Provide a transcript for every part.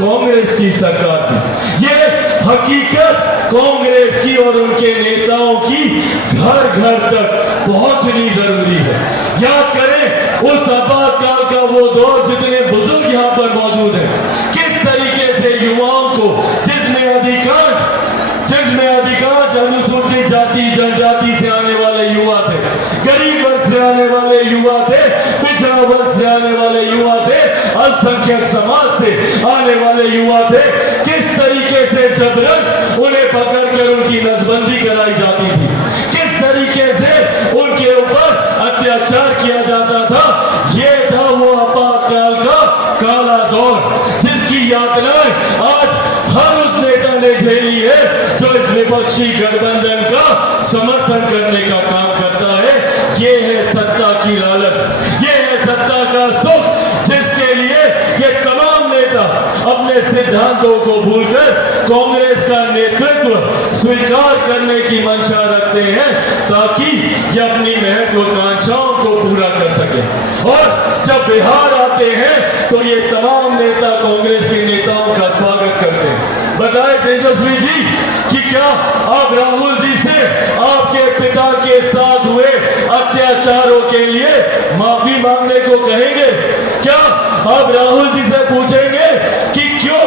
कांग्रेस की सरकार थी। ये हकीकत कांग्रेस की और उनके नेताओं की घर घर तक पहुंचनी जरूरी है। याद करें उस आपातकाल का वो दौर, जितने बुजुर्ग यहाँ पर मौजूद हैं, किस तरीके से युवाओं को, जिसमें अधिकांश अनुसूचित जाति जनजाति से आने वाले युवा थे, गरीब वर्ग से आने वाले युवा थे, पिछड़ा वर्ग से आने वाले युवा थे, अल्पसंख्यक समाज से आने वाले युवा थे, किस तरीके से जबरन उन्हें पकड़कर उनकी नसबंदी कराई जाती थी, किस तरीके से उनके ऊपर अत्याचार किया जाता था। ये था वो आपातकाल का काला दौर, जिसकी यातनाएं आज हर उस नेता ने झेली है जो इस विपक्षी गठबंधन का समर्थन करने का काम करता है। ये है सत्ता की लालच, ये है सत्ता का सुख, जिसके लिए ये तमाम नेता अपने सिद्धांतों को भूलकर कांग्रेस का नेतृत्व स्वीकार करने की मंशा रखते हैं, ताकि ये अपनी महत्वाकांक्षाओं को पूरा कर सके। और जब बिहार आते हैं तो ये तमाम नेता कांग्रेस के नेताओं का स्वागत करते हैं। बताए तेजस्वी जी कि क्या आप राहुल जी से आपके पिता के साथ हुए अत्याचारों के लिए माफी मांगने को कहेंगे? क्या आप राहुल जी से पूछेंगे कि क्यों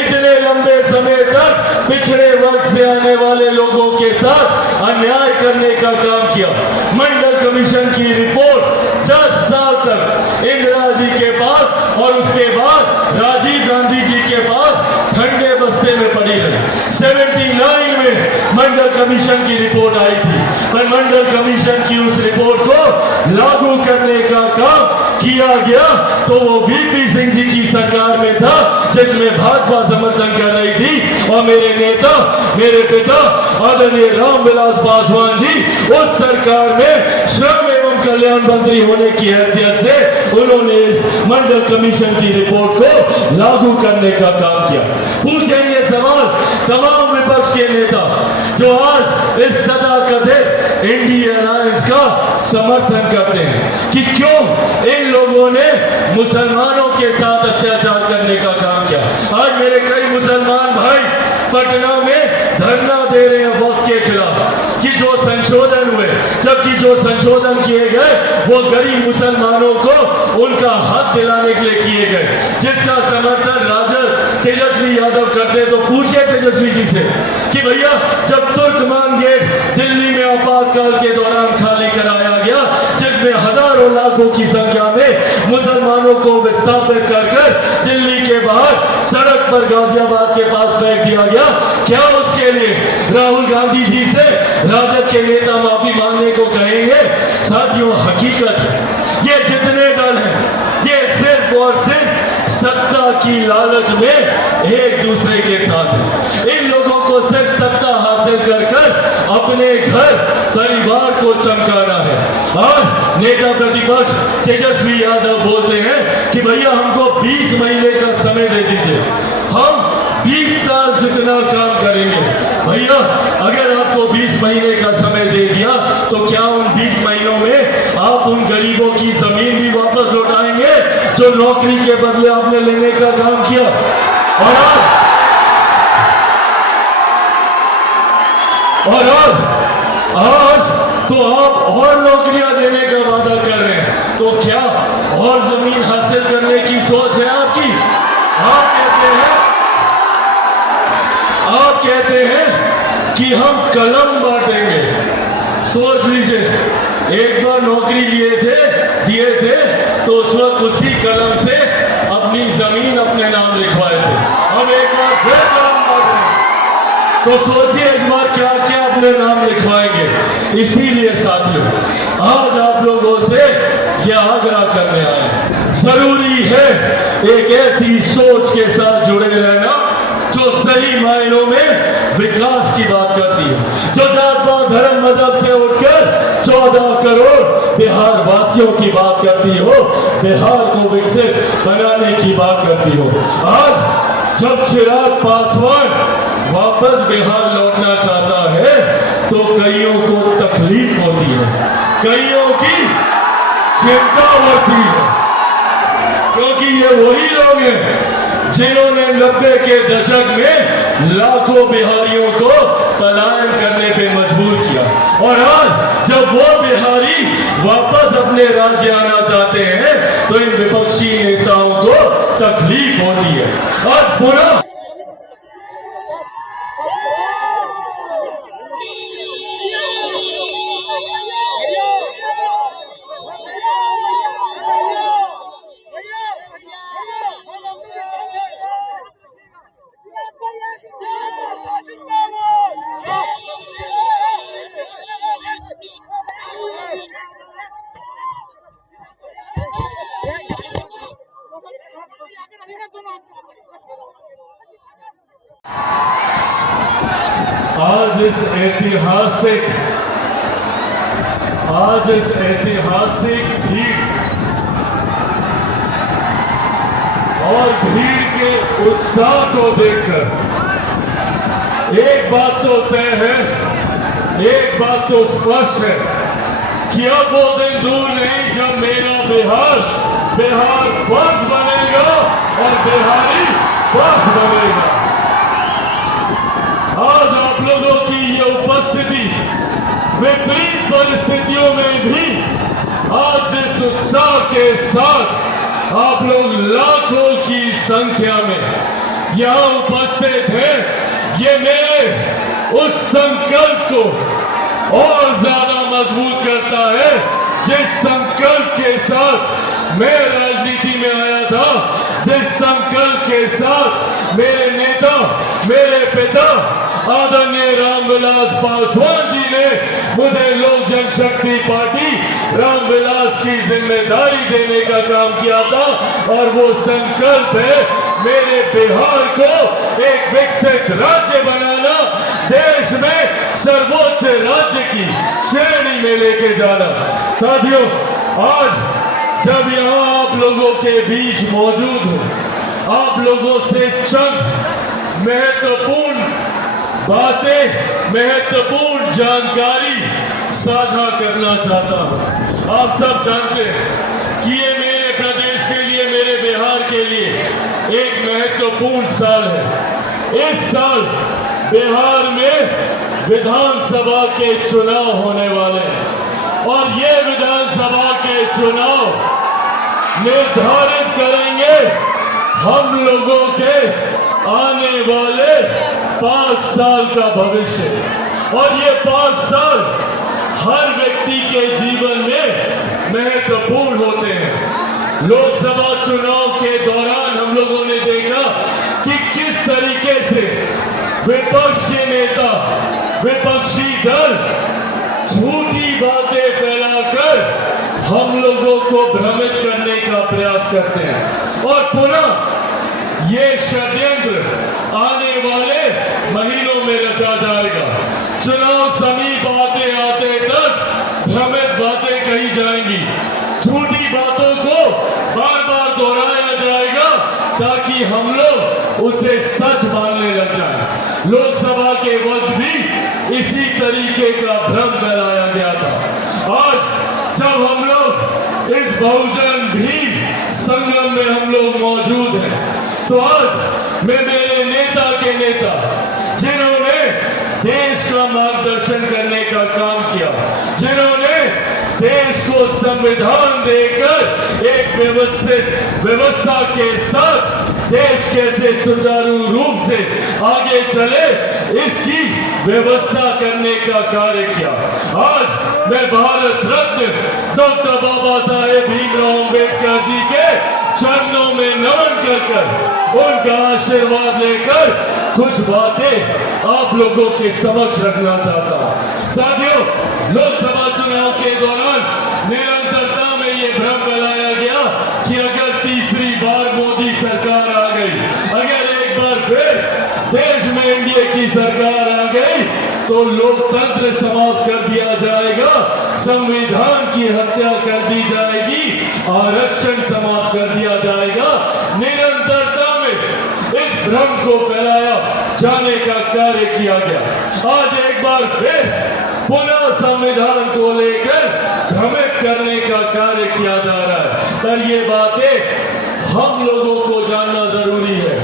इतने लंबे समय तक पिछड़े वर्ग से आने वाले लोगों के साथ अन्याय करने का काम किया? मंडल कमीशन की रिपोर्ट 10 साल तक इंदिरा जी के पास और उसके बाद राजीव गांधी जी के पास ठंडे बस्ते में पड़ी रही। 79 में मंडल कमीशन की रिपोर्ट आई थी, पर मंडल कमीशन की उस रिपोर्ट को लागू करने का काम किया गया तो वो वीपी सिंह जी की सरकार में था, जिसमें भाजपा समर्थन कर रही थी। और मेरे नेता, मेरे पिता आदरणीय रामविलास पासवान जी उस सरकार में श्रम एवं कल्याण मंत्री होने की हैसियत से उन्होंने इस मंडल कमीशन की रिपोर्ट को लागू करने का काम किया। पूछेंगे सवाल तमाम विपक्ष के नेता जो आज इस तथाकथित इंडिया अलायंस का समर्थन करते हैं कि क्यों इन लोगों ने मुसलमानों के साथ अत्याचार करने का काम किया। आज मेरे कई मुसलमान भाई पटना में धरना दे रहे हैं वक्त के खिलाफ कि जो संशोधन हुए, जबकि जो संशोधन किए गए वो गरीब मुसलमानों को उनका हक दिलाने के लिए किए गए, जिसका समर्थन राजद तेजस्वी यादव करते। तो पूछे तेजस्वी जी से कि भैया जब तुर्कमान गेट दिल्ली में आपातकाल के दौरान खाली कराया गया, जिसमें हजारों लाखों की संख्या में मुसलमानों को विस्थापित कर दिल्ली के बाहर सड़क पर गाजियाबाद के पास फेंक दिया गया, क्या उसके लिए राहुल गांधी जी से राजद के नेता माफी मांगने को कहेंगे? साथियों, हकीकत है ये जितने दल हैं ये सिर्फ और सिर्फ सत्ता की लालच में एक दूसरे के साथ है। इन लोगों को सिर्फ सत्ता हासिल कर अपने घर परिवार को चमकाना है। आज नेता प्रतिपक्ष तेजस्वी यादव बोलते हैं कि भैया हमको 20 महीने का समय दे दीजिए, हम 20 साल जितना काम करेंगे। भैया अगर आपको 20 महीने का समय दे दिया तो क्या उन 20 महीनों में आप उन गरीबों की जमीन भी वापस लौटाएंगे जो नौकरी के बदले आपने लेने का काम किया? और आज तो आप और नौकरियां देने का वादा कर रहे हैं, तो क्या और जमीन हासिल करने की सोच है आपकी? आप कहते हैं कि हम कलम बांटेंगे। सोच लीजिए, एक बार नौकरी दिए थे तो उस वक्त उसी कलम से अपनी जमीन अपने नाम लिखवाए थे। अब एक बार फिर कलम बांटेंगे, तो सोचिए इस बार क्या क्या अपने नाम लिखवाएंगे। इसीलिए साथियों, आज आप लोगों से यह आग्रह करने आए, जरूरी है एक ऐसी सोच के साथ जुड़े रहना जो सही मायनों में विकास की बात करती है, जो जात पात धर्म मजहब से उठकर 14 करोड़ बिहार वासियों की बात करती हो, बिहार को विकसित बनाने की बात करती हो। आज जब चिराग पासवान वापस बिहार लौटना चाहता है तो कईयों को तकलीफ होती है, कईयों की चिंता होती है, क्योंकि ये वही लोग हैं जिन्होंने 90 के दशक में लाखों बिहारियों को पलायन करने पे मजबूर किया, और आज जब वो बिहारी वापस अपने राज्य आना चाहते हैं तो इन विपक्षी नेताओं को तकलीफ होती है। आज पुनः आज इस ऐतिहासिक भीड़ और भीड़ के उत्साह को देखकर एक बात तो तय है, एक बात तो स्पष्ट है कि अब वो दिन दूर नहीं जब मेरा बिहार फर्स्ट बनेगा और बिहारी फर्स्ट बनेगा। आज आप लोगों की ये उपस्थिति विपरीत परिस्थितियों में भी आज जिस उत्साह के साथ आप लोग लाखों की संख्या में यहाँ उपस्थित हैं, ये मेरे उस संकल्प को और ज्यादा मजबूत करता है जिस संकल्प के साथ मैं राजनीति में आया था, जिस संकल्प के साथ मेरे नेता, मेरे पिता आदरणीय रामविलास पासवान जी ने मुझे लोक जनशक्ति पार्टी रामविलास की जिम्मेदारी देने का काम किया था। और वो संकल्प है मेरे बिहार को एक विकसित राज्य बनाना, देश में सर्वोच्च राज्य की श्रेणी में लेके जाना। साथियों, आज जब यहाँ आप लोगों के बीच मौजूद हूँ, आप लोगों से चंद महत्वपूर्ण बातें, महत्वपूर्ण जानकारी साझा करना चाहता हूं। आप सब जानते हैं कि ये मेरे प्रदेश के लिए, मेरे बिहार के लिए एक महत्वपूर्ण साल है। इस साल बिहार में विधानसभा के चुनाव होने वाले हैं और ये विधानसभा के चुनाव निर्धारित करेंगे हम लोगों के आने वाले 5 साल का भविष्य। और ये 5 साल हर व्यक्ति के जीवन में महत्वपूर्ण होते हैं। लोकसभा चुनाव के दौरान हम लोगों ने देखा कि किस तरीके से विपक्ष के नेता, विपक्षी दल झूठी बातें फैलाकर हम लोगों को भ्रमित करने का प्रयास करते हैं। और पुनः ये षड्यंत्र आने वाले महीनों में रचा जाएगा। चुनाव समीप आते आते तक भ्रमित बातें कही जाएंगी, झूठी बातों को बार बार दोहराया जाएगा ताकि हम लोग उसे सच मानने लग जाएं। लोकसभा के वक्त भी इसी तरीके का भ्रम फैलाया गया था। आज जब हम लोग इस बहुजन भीड़ संगम में हम लोग मौजूद हैं, तो आज मैं मेरे नेता के नेता, जिन्होंने देश का मार्गदर्शन करने का काम किया, जिन्होंने देश को संविधान देकर एक व्यवस्थित व्यवस्था के साथ देश कैसे सुचारू रूप से आगे चले इसकी व्यवस्था करने का कार्य किया। आज मैं भारत रत्न डॉक्टर बाबा साहेब भीमराव अम्बेडकर जी के चरणों में नमन कर उनका आशीर्वाद लेकर कुछ बातें आप लोगों के समक्ष रखना चाहता हूं। साथियों, लोकसभा चुनाव के दौरान निरंतरता में ये भ्रम फैलाया गया कि अगर तीसरी बार मोदी सरकार आ गई, अगर एक बार फिर देश में एनडीए की सरकार आ गई तो लोकतंत्र समाप्त कर दिया जाएगा, संविधान की हत्या कर दी जाएगी, आरक्षण समाप्त कर दिया जाएगा। निरंतरता में इस भ्रम को फैलाया जाने का कार्य किया गया। आज एक बार फिर पुनः संविधान को लेकर भ्रमित करने का कार्य किया जा रहा है, पर ये बातें हम लोगों को जानना जरूरी है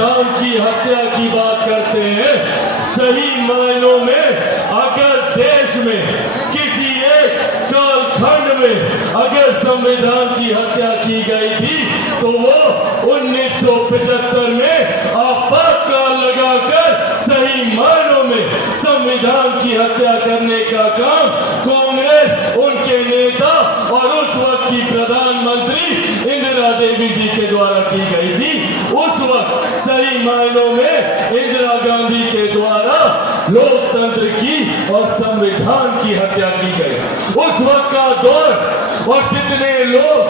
संविधान की हत्या की बात करते हैं। सही मायनों में अगर देश में किसी एक कालखंड में अगर संविधान की हत्या की गई थी तो वो 1975 में आपातकाल लगाकर सही मायनों में संविधान की हत्या करने का काम कांग्रेस, उनके नेता और उस वक्त की प्रधानमंत्री इंदिरा देवी जी के द्वारा की गई थी। उस वक्त सही मायनों में इंदिरा गांधी के द्वारा लोकतंत्र की और संविधान की हत्या की गई। उस वक्त का दौर और जितने लोग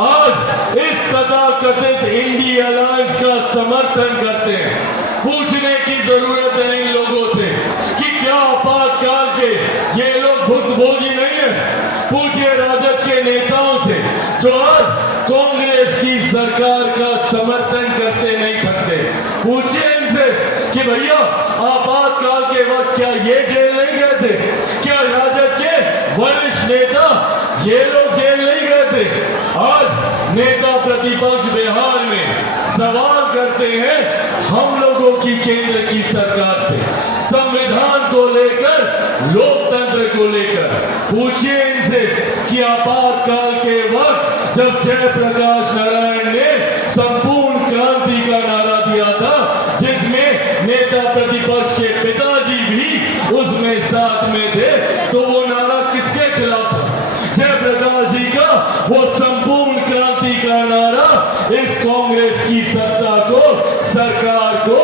आज इस तथाकथित इंडिया अलायंस का समर्थन करते हैं, पूछने की जरूरत है इन लोगों से कि क्या आपातकाल के ये लोग भुक्तभोगी नहीं है। पूछिए राजद के नेताओं से जो आज कांग्रेस की सरकार का समर्थन करते नहीं थकते। पूछिए इनसे कि भैया आपातकाल के वक्त क्या ये जेल नहीं गए थे? क्या राजद के वरिष्ठ नेता ये लोग जेल नहीं गए थे? आज नेता प्रतिपक्ष बिहार में सवाल करते हैं हम लोगों की केंद्र की सरकार से, संविधान को लेकर, लोकतंत्र को लेकर। पूछिए इनसे कि आपातकाल के वक्त जब जयप्रकाश नारायण ने संपूर्ण क्रांति का नारा दिया था, जिसमें नेता प्रतिपक्ष के पिताजी भी उसमें साथ में थे, तो वो नारा किसके खिलाफ था? जयप्रकाश जी का वो संपूर्ण क्रांति का नारा इस कांग्रेस की सत्ता को, सरकार को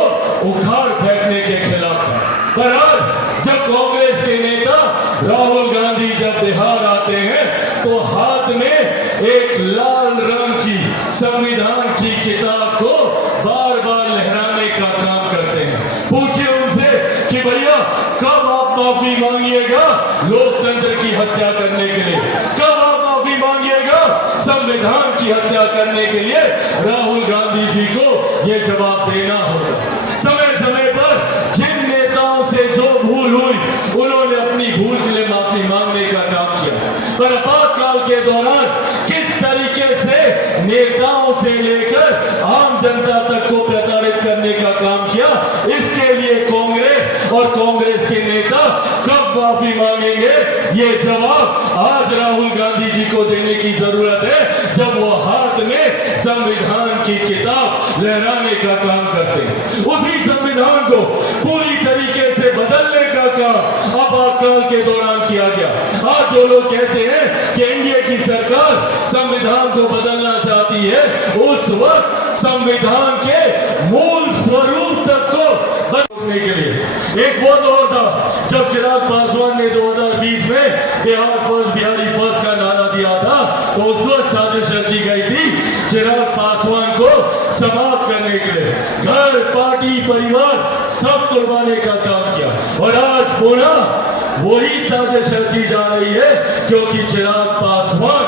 उखाड़ फेंकने के खिलाफ था। पर आज जब कांग्रेस के नेता राहुल गांधी जब बिहार आते हैं तो हाथ में एक लाल रंग की संविधान की किताब को बार बार लहराने का काम करते हैं। पूछिए उनसे कि भैया कब आप माफी मांगिएगा लोकतंत्र की हत्या करने के लिए? कब आप माफी मांगिएगा संविधान की हत्या करने के लिए? राहुल गांधी जी को यह जवाब देना होगा। समय समय पर जिन नेताओं से जो भूल हुई उन्होंने अपनी भूल के लिए माफी मांगने का काम किया, पर आपातकाल के दौरान किस तरीके से नेताओं से लेकर आम जनता तक को प्रताड़ित करने का काम किया, इसके लिए कांग्रेस और कांग्रेस के नेता कब माफी मांगेंगे, ये जवाब आज राहुल गांधी जी को देने की जरूरत है, जब वो हाथ में संविधान की किताब लहराने का काम करते हैं। उसी संविधान को पूरी तरीके से बदलने का काम आपातकाल के दौरान किया गया। आज जो लोग कहते हैं कि एनडीए की सरकार संविधान को बदलना चाहती है, उस वक्त संविधान के मूल स्वरूप तक को बदलने के लिए एक वो दौर था जब चिराग पासवान ने 2020 में बिहार फर्स्ट, बिहारी फर्स्ट का नारा दिया था, तो उस वक्त साजिश रची गई थी चिराग पासवान को समाप्त करने के लिए। घर, पार्टी, परिवार सब कुर्बाने का काम किया और आज पुनः वही साजिश रची जा रही है, क्योंकि चिराग पासवान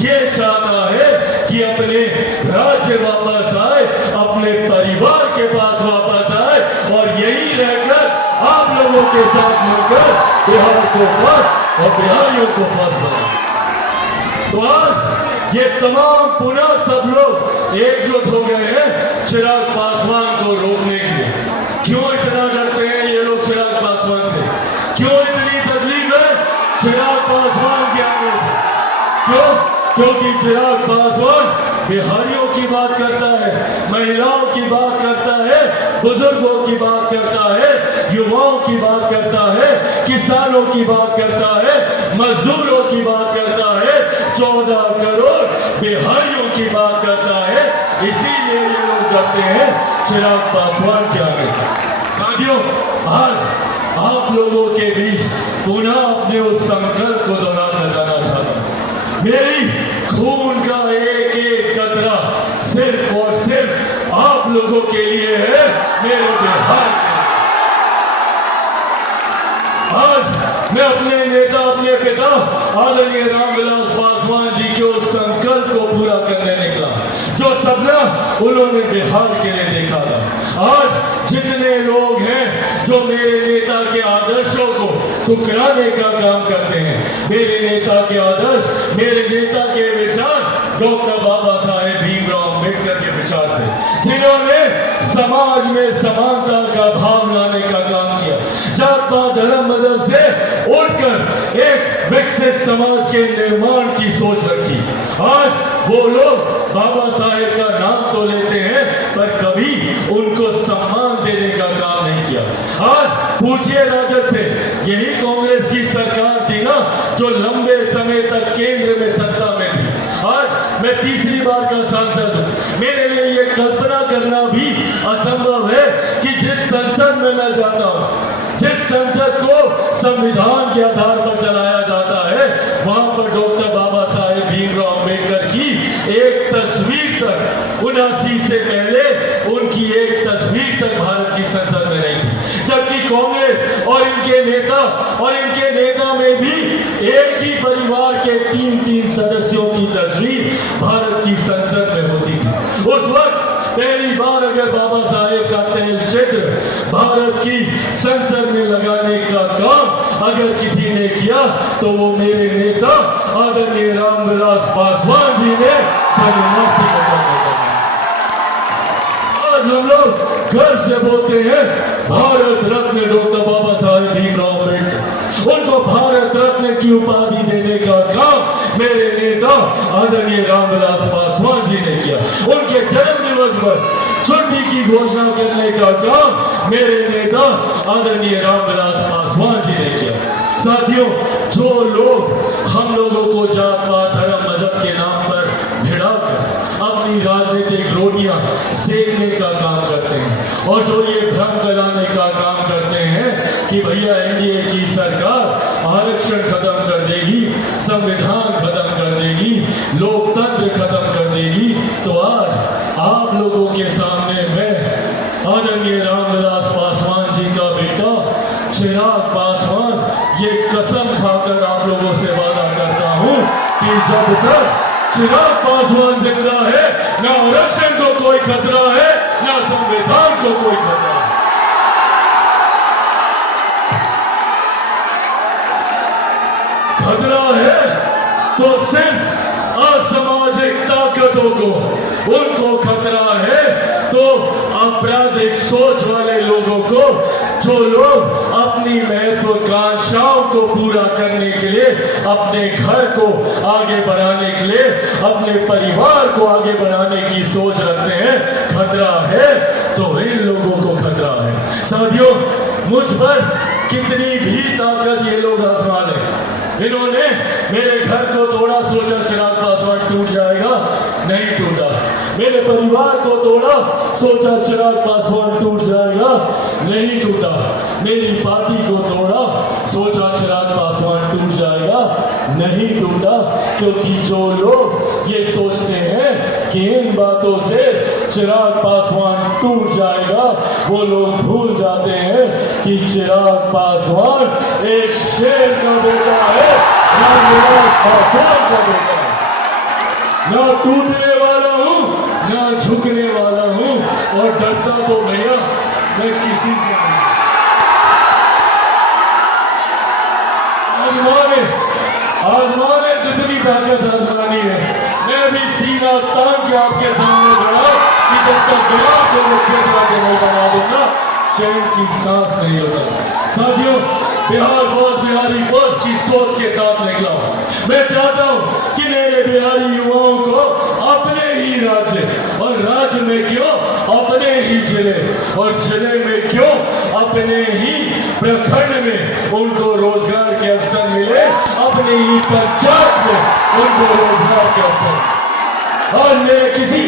ये चाहता है कि अपने राज्य वापस आए, अपने परिवार के पास वापस आए और यही रहकर आप लोगों के साथ मिलकर बिहार को फर्स्ट और बिहारियों को फर्स्ट बनाए। तो आज ये तमाम पुनः सब लोग एकजुट हो गए हैं चिराग पासवान को रोकने के लिए। क्यों इतना डरते हैं ये लोग चिराग पासवान से? क्यों इतनी तकलीफ है चिराग पासवान के आने से? क्यों? क्योंकि चिराग पासवान बिहारियों की बात करता है, महिलाओं की बात करता है, बुजुर्गों की बात करता है, युवाओं की बात करता है, किसानों की बात करता है, मजदूरों की बात करता है, 14 करोड़ बिहारियों की बात करता है। इसीलिए ये लोग डरते हैं चिराग पासवान के आगे। साथियों, आज आप लोगों के बीच पुनः अपने उस संकल्प को दोहराना जाना चाहता हूं। मेरी खून का एक एक कतरा सिर्फ और सिर्फ आप लोगों के लिए है, मेरे बिहार। आज मैं अपने नेता, अपने पिता आदरणीय रामविलास पासवान जी के उस संकल्प को पूरा करने निकला जो सपना उन्होंने बिहार के लिए देखा था। आज जितने लोग हैं जो मेरे नेता के आदर्शों को ठुकराने का काम करते हैं, मेरे नेता के आदर्श, मेरे नेता के विचार डॉक्टर बाबा साहेब भीमराव अम्बेडकर के विचार थे। जिन्होंने समाज में समानता का भाव लाने का काम किया, जात पात धर्म मजहब से उठकर एक विकसित समाज के निर्माण की सोच रखी। आज वो लोग बाबा साहेब का नाम तो लेते हैं पर कभी उनको सम्मान देने का काम नहीं किया। आज पूछिए राजद से, यही कांग्रेस की सरकार थी ना जो लंबे समय तक केंद्र में सत्ता में थी। आज मैं तीसरी बार का सांसद हूँ। मेरे लिए ये कल्पना करना भी असंभव है कि जिस संसद में मैं जाता हूँ, जिस संसद को संविधान के आधार पर चलाया जाता है, वहां पर डॉक्टर बाबा साहेब भीमराव अम्बेडकर की एक तस्वीर तक 79 से पहले उनकी एक तस्वीर तक भारत की संसद में नहीं थी। जबकि कांग्रेस और इनके नेता में भी एक ही परिवार के 3-3 सदस्यों की तस्वीर भारत की संसद में होती थी। उस वक्त पहली बार अगर बाबा साहेब का तैल चित्र भारत की संसद में लगाने का काम अगर किसी ने किया तो वो मेरे नेता आदरणीय रामविलास पासवान जी ने आज हम लोग घर से बोलते हैं भारत रत्न डॉक्टर बाबा साहेब भीमराव अम्बेडकर, उनको भारत रत्न की उपाधि देने का काम मेरे नेता आदरणीय रामविलास पासवान जी ने किया। उनके जन्म दिवस पर छुट्टी की घोषणा करने का काम मेरे नेता आदरणीय रामविलास पासवान जी ने किया। साथियों, जो लोग हम लोगों को जात पात धर्म मजहब के नाम पर भिड़ाकर अपनी राजनीतिक रोटियां सेकने का काम करते हैं और जो ये भ्रम कराने का काम करते हैं कि भैया एनडीए की सरकार आरक्षण खत्म कर देगी, संविधान खत्म कर देगी, लोकतंत्र खत्म कर देगी, तो आज आप लोगों के सामने मैं आदरणीय रामविलास पासवान जी का बेटा चिराग पासवान ये कसम खाकर आप लोगों से वादा करता हूं कि जब तक चिराग पासवान जिंदा है, ना आरक्षण को कोई खतरा है, ना संविधान को कोई खतरा है। खतरा है तो सिर्फ असामाजिक ताकतों को, उनको खतरा है तो आपराधिक सोच वाले लोगों को, जो लोग अपनी महत्वाकांक्षाओं को पूरा करने के लिए, अपने घर को आगे बढ़ाने के लिए, अपने परिवार को आगे बढ़ाने की सोच रखते हैं। खतरा है तो इन लोगों को खतरा है। साथियों, मुझ पर कितनी भी ताकत ये लोग आजमा लें, इन्होंने मेरे घर को तोड़ा, सोचा चिराग पासवान टूट जाएगा, नहीं टूटा। मेरे परिवार को तोड़ा, सोचा चिराग पासवान टूट जाएगा, नहीं टूटा। मेरी पार्टी को तोड़ा, सोचा चिराग पासवान टूट जाएगा, नहीं टूटा। क्योंकि जो लोग ये सोचते हैं कि इन बातों से चिराग पासवान टूट जाएगा, वो लोग भूल जाते हैं कि चिराग पासवान एक शेर का बेटा है, रामविलास पासवान का बेटा है। ना टूटने वाला हूं, ना झुकने वाला हूं, और डरता तो भैया मैं किसी से नहीं। आजमाने जितनी ताकत आजमानी है, मैं भी सीना तान के आपके सामने खड़ा कि जब तक गया तो मुझसे नहीं बना दूंगा, चैन की सांस नहीं होता। साथियों, बिहार बॉस बिहारी बॉस की सोच के साथ निकला हूं। मैं चाहता हूं कि मेरे बिहारी युवाओं को अपने ही राज्य, और राज्य में क्यों अपने ही जिले, और जिले में क्यों अपने ही प्रखंड में उनको रोजगार के अवसर मिले, अपने ही पंचायत में उनको रोजगार के अवसर। और मेरे किसी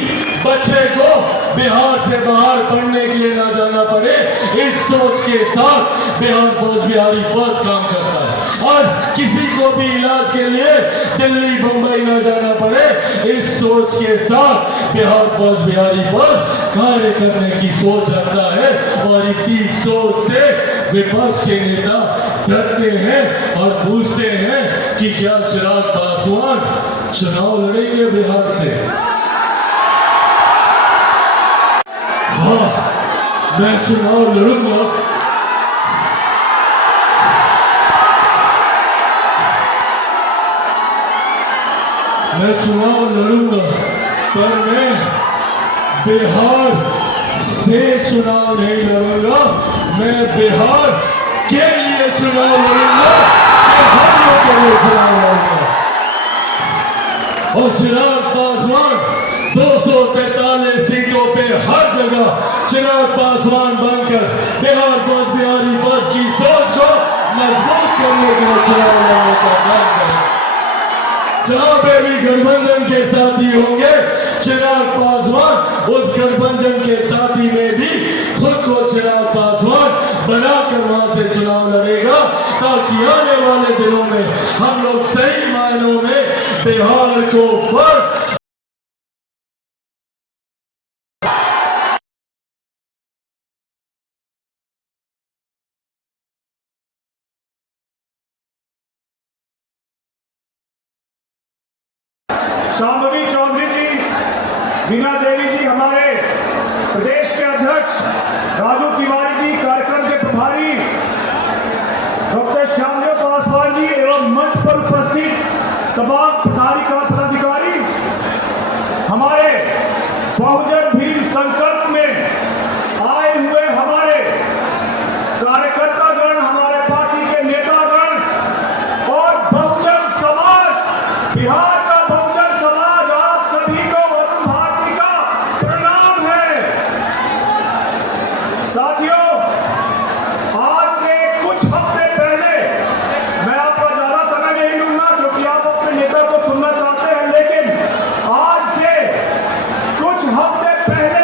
बच्चे को बिहार से बाहर पढ़ने के लिए ना जाना पड़े, इस सोच के साथ बिहार बॉस बिहारी बॉस काम करता है। आज किसी को भी इलाज के लिए दिल्ली मुंबई ना जाना पड़े, इस सोच के साथ बिहार बॉस बिहारी बॉस कार्य करने की सोच रखता है। और इसी सोच से विपक्ष के नेता डरते हैं और पूछते हैं कि क्या चिराग पासवान चुनाव लड़ेंगे बिहार से। हाँ, मैं चुनाव लड़ूंगा। मैं चुनाव लड़ूंगा, पर मैं बिहार से चुनाव नहीं लड़ूंगा, मैं बिहार के लिए चुनाव लड़ूंगा, बिहारियों के लिए चुनाव लड़ूंगा। और चिराग पासवान 243 सीटों पे हर जगह चिराग पासवान बनकर बिहार फर्स्ट, बिहारी फर्स्ट की सोच को मजबूत करने के लिए चुनाव लड़ने का काम करें। जहां पे भी गठबंधन के साथी होंगे, चिराग पासवान उस गठबंधन के साथी में भी खुद को चिराग पासवान बनाकर वहां से चुनाव लड़ेगा, ताकि आने वाले दिनों में हम लोग सही मायनों में बिहार को फर्स्ट शांभवी चौधरी जी, वीणा देवी जी, हमारे प्रदेश के अध्यक्ष राजू तिवारी जी, कार्यक्रम के प्रभारी डॉक्टर श्यामदेव पासवान जी एवं मंच पर उपस्थित तमाम पदाधिकारी, हमारे बहुजन भीम संकल्प में आए हुए हमारे कार्यकर्तागण, हमारे पार्टी के नेतागण और बहुजन समाज, बिहार का बहुजन समाज, आप सभी को वरुण भारती का प्रणाम है। साथियों, आज से कुछ हफ्ते पहले, मैं आपका ज्यादा समय नहीं लूंगा क्योंकि आप अपने नेता को सुनना चाहते हैं, लेकिन आज से कुछ हफ्ते पहले